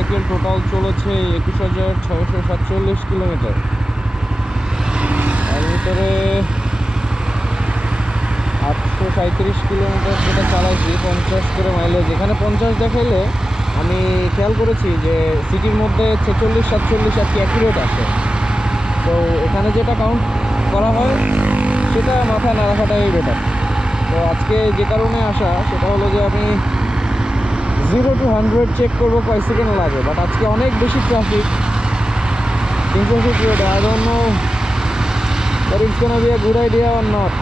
Cycle total চলেছে 21,647 kilometre. তার ভিতরে 837 কিলোমিটার যেটা চালাইছি 50 করে মাইলেজ। এখানে 50 দেখাইলে আমি খেয়াল করেছি যে সিটির মধ্যে 46-47 আর কি অ্যাকুরেট আসে। তো এখানে যেটা কাউন্ট করা হয় সেটা মাথায় না রাখাটাই বেটার। তো আজকে যে কারণে আসা সেটা হলো যে আমি 0 to 100 চেক করবো কয় সেকেন্ড লাগে, বাট আজকে অনেক বেশি traffic. 300 fit road, I don't know that it's gonna be a good idea or not.